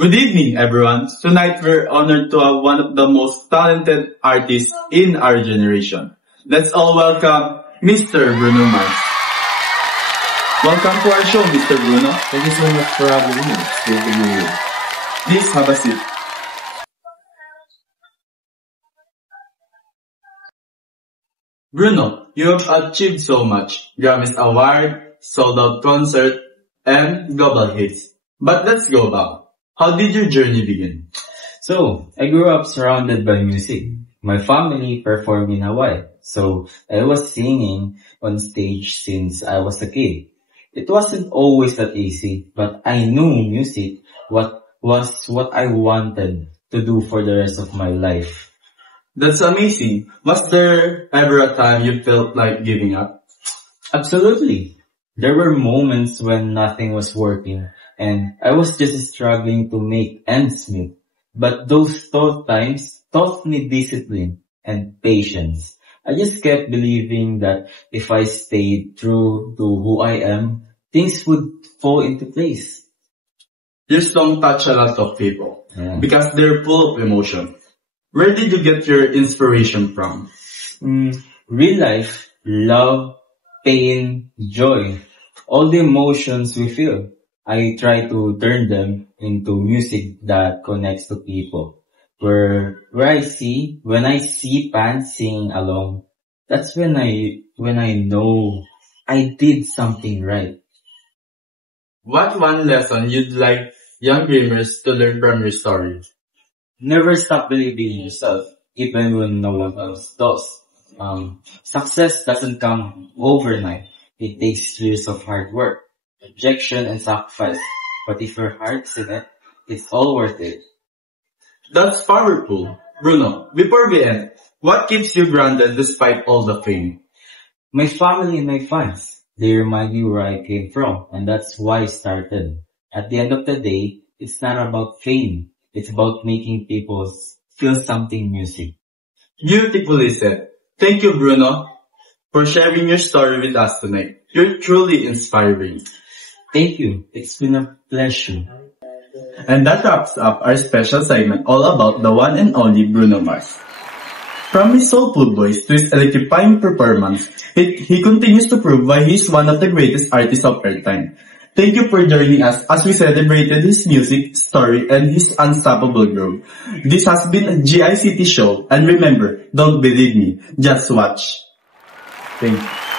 Good evening, everyone. Tonight we're honored to have one of the most talented artists in our generation. Let's all welcome Mr. Bruno Mars. Welcome to our show, Mr. Bruno. Thank you so much for having me. It's great to be here. Please have a seat. Bruno, you have achieved so much. Grammys Award, sold out concert, and global hits. But let's go back. How did your journey begin? So, I grew up surrounded by music. My family performed in Hawaii, so I was singing on stage since I was a kid. It wasn't always that easy, but I knew music was what I wanted to do for the rest of my life. That's amazing. Was there ever a time you felt like giving up? Absolutely. There were moments when nothing was working and I was just struggling to make ends meet. But those tough times taught me discipline and patience. I just kept believing that if I stayed true to who I am, things would fall into place. Your song touch a lot of people because they're full of emotion. Where did you get your inspiration from? Real life, love, pain, joy, all the emotions we feel. I try to turn them into music that connects to people. When I see fans singing along, that's when I know I did something right. What one lesson you'd like young dreamers to learn from your story? Never stop believing in yourself, even when no one else does. Success doesn't come overnight. It takes years of hard work, rejection, and sacrifice. But if your heart's in it, it's all worth it. That's powerful. Bruno, before we end, what keeps you grounded despite all the fame? My family and my fans, they remind me where I came from, and that's why I started. At the end of the day, it's not about fame. It's about making people feel something music. Beautifully said. Thank you, Bruno, for sharing your story with us tonight. You're truly inspiring. Thank you. It's been a pleasure. And that wraps up our special segment all about the one and only Bruno Mars. From his soulful voice to his electrifying performance, he continues to prove why he's one of the greatest artists of our time. Thank you for joining us as we celebrated his music, story, and his unstoppable growth. This has been a GICT show, and remember, don't believe me, just watch. Thank you.